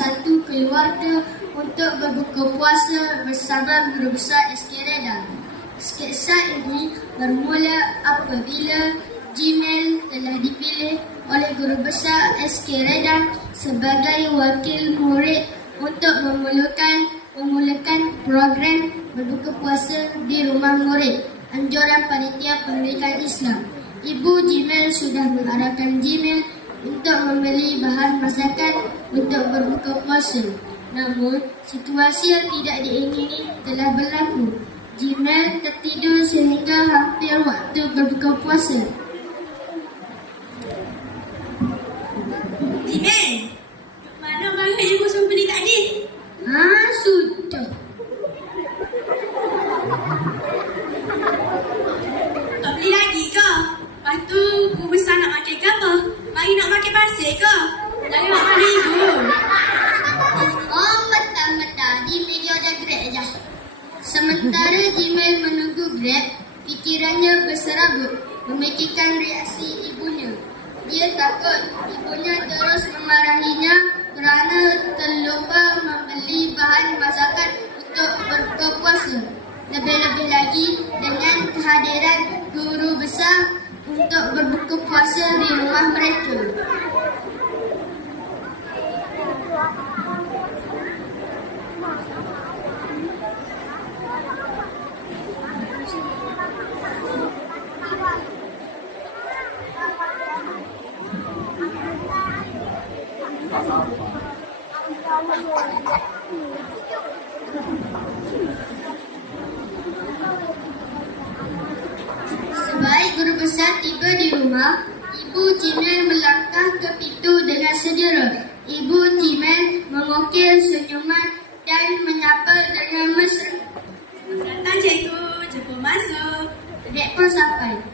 satu keluarga untuk berbuka puasa bersama Guru Besar SK Redang. Sketsa ini bermula apabila Gmail telah dipilih oleh Guru Besar SK Redang sebagai wakil murid untuk memulakan program berbuka puasa di rumah murid anjuran Panitia Pendidikan Islam. Ibu Gmail sudah mengarahkan Gmail untuk membeli bahan masakan untuk berbuka puasa. Namun, situasi yang tidak diingini telah berlaku. Gmail tertidur sehingga hampir waktu berbuka puasa. Gmail, mana barang ibu suruh beli tadi? Sudah. Tak beli lagi ke? Lepas tu, Guru Besar nak makan ke apa? Mari nak makan pasir ke? Jangan nak beli ibu. Mentah-mentah di media je Grab je. Sementara Gmail menunggu Grab, fikirannya berserabut memikirkan reaksi ibunya. Dia takut ibunya terus memarahinya kerana terlupa membeli bahan masakan untuk berbuka puasa. Lebih-lebih lagi dengan kehadiran Guru Besar untuk berbuka puasa di rumah mereka. Sebaik Guru Besar tiba di rumah, Ibu Gmail melangkah ke pintu dengan segera. Ibu Gmail mengukir senyuman dan menyapa dengan mesra. Datang cikgu, jemput masuk. Dek pun sampai.